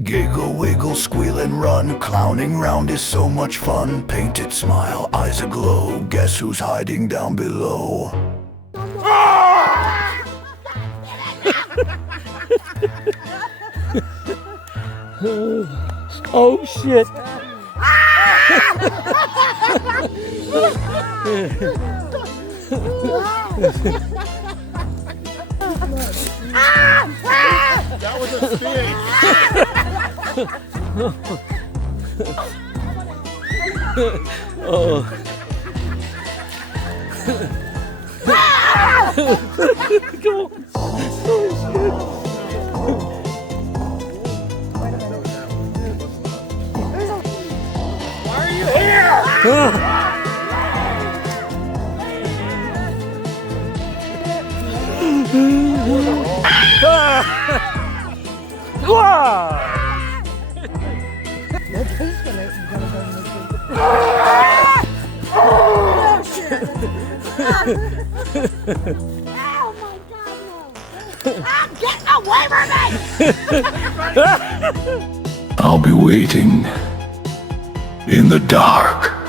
Giggle, wiggle, squeal and run. Clowning round is so much fun. Painted smile, eyes aglow. Guess who's hiding down below? Oh shit! That was a spin. Oh. Come on. Why are you here? Oh my God, no! Get away from me! I'll be waiting in the dark.